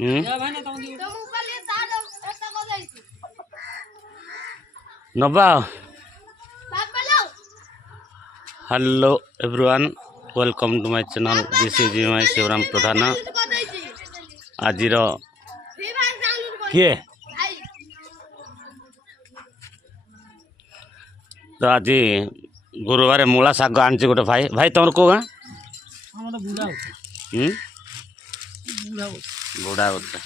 नबा hello everyone welcome to my channel this is my Shivram Pradhan आज किए तो आज गुरुवार मूला शाग आनी गोटे भाई भाई तुम कौ गाँ बुढ़ा होता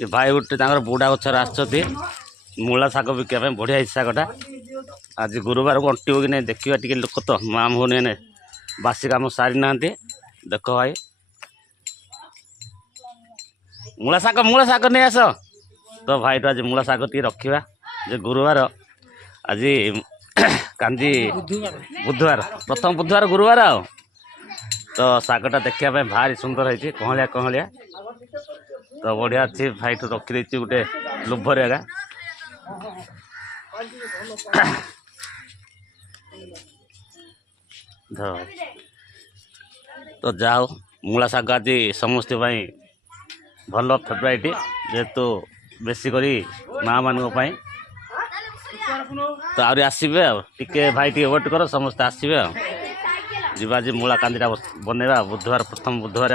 ये भाई गोटे बुढ़ा गचर आसती मूला शाग बिका बढ़िया शागटा आज गुरुवार को अंटी कि नहीं देखा टे लोक तो माम हो बासी कम सारी ना देख भाई मूला शाग नहीं आस तो भाई तो आज मूला शाग टी रखा जे गुरुवार आज कांजी बुधवार प्रथम बुधवार गुरुवार आ तो शागटा देखापी भारी सुंदर है कहलिया कहलिया तो बढ़िया अच्छी भाई तो रखी गोटे लोभर आगा तो जाओ मूला शाग आज समस्त भल फेवराइट जेहेतु बेसी करी माँ मान तो आहरी आसबे टे भाई टे वेट कर समस्ते आसबे जीवा आज मूला कांदीटा बनवा बुधवार प्रथम बुधवार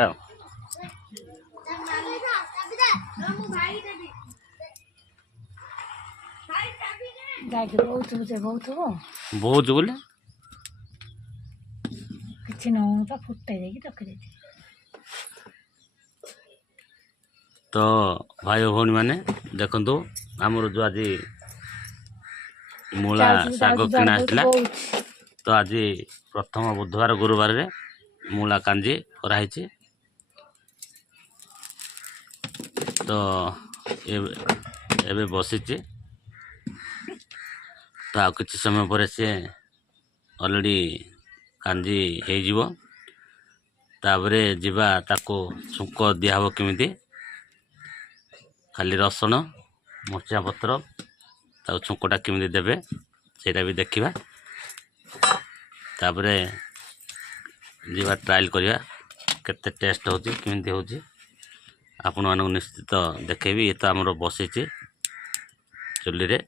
बहुत बोले तो भाई भौणी मैंने देखु आमर जो आज मूला शाग किना आसला तो आज प्रथम बुधवार गुरुवार रे मूला कांजी कराई तो एबे बसी तो आ किसी समय पर से ऑलरेडी कांजी हो ताबरे जीवा ताको छुंक दिहब केमिति खाली रसुण मरचा पत्र ताको छुंकटा केमिति देबे सेटा भी देखिबा ताबरे जीवा ट्रायल करिया केते टेस्ट होची केमिति होची आपण मानक निश्चित देखेबी। ये तो हमरो बसी चुली रे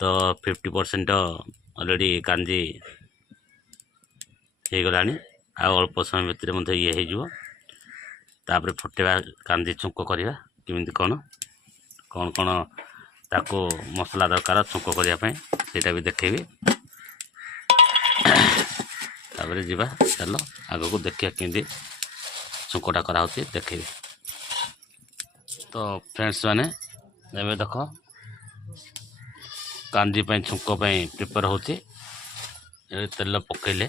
तो 50% ऑलरेडी कांजी हो गलानी आ अल्प समय भितर मध्य ये हो तापर फुटेबा कांजी छुंक करिया केमिति कौन कौन कौन ताको मसला दरकार छुंक करने सेटा भी देखेबी तापर जीवा चलो आग को देखिया केमिति छुंकटा करा होची देखेबी। तो फ्रेंड्स माने एबे देख कांजी पे छुंक प्रिपेयर होची तेल पकेले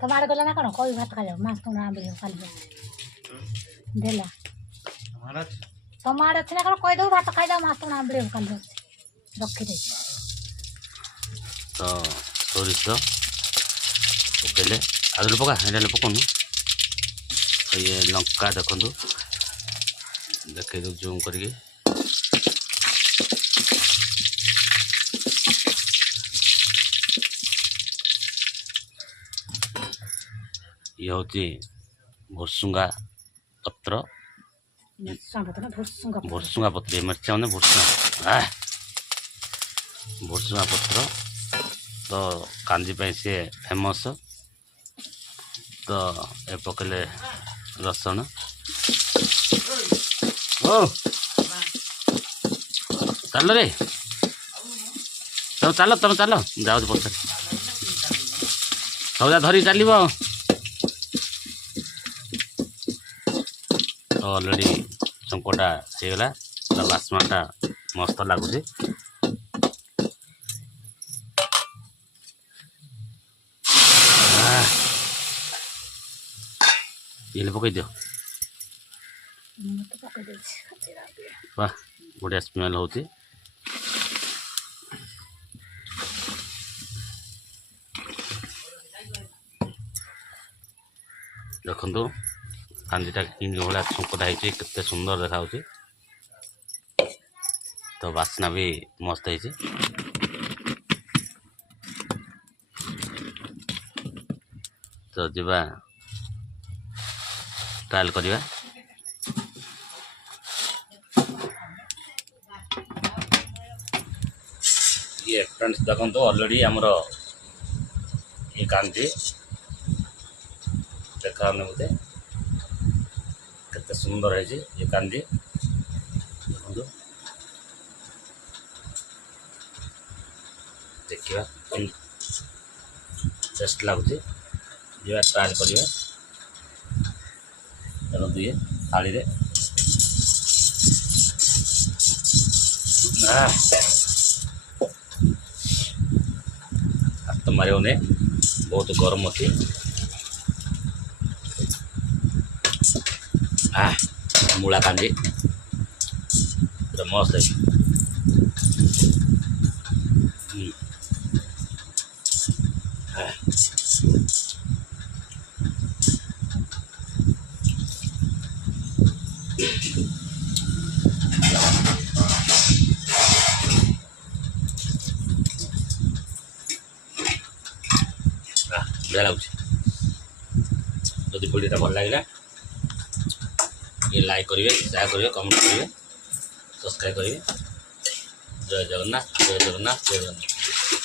टमाटर गला ना कौन कोई भात खा जाओ माछ तो ना बिल खाली देला टमाटर छना कौन कोई दो भात खा जाओ माछ तो ना बिल खाली रखी दे तो सोरिष पकेले आलू पका एटा पकाउनु तो ये लंका देखु देखे दो जूम करके ये हूँ भुसुंगा पत्र भुसुंगा पत्र मिर्चा मैंने भुसुंगा पत्र तो कांजी पे सी फेमस तो ए पकड़े रसुण ओ चल रे तुम चल जाओ पचार सौदा धरी चलो ऑलरेडी चंकटा होगला बास्माटा मस्त लगुच ये पकई दियो वाह बढ़िया स्मेल होती देखो कांजीटा कि भाया छुंकटा होते सुंदर देखा तो बास्ना भी मस्त है। तो जीवा ट्रायल करिवा ये फ्रेंड्स देखो तो ऑलरेडी आमर ये कांजी देखा बोलते केते सुंदर है ये कांजी देखो देखिए टेस्ट लगुच जीवा ट्रायल करिवा देखो ये थाली रे हाथ मारे बहुत गरम अच्छी मूला कांजी पूरा मस्त है बढ़िया लगुच जदि वीडियो भल लगे ये लाइक करेंगे शेयर करेंगे कमेंट करेंगे सब्सक्राइब करेंगे जय जगन्नाथ जय जगन्नाथ जय जगन्नाथ।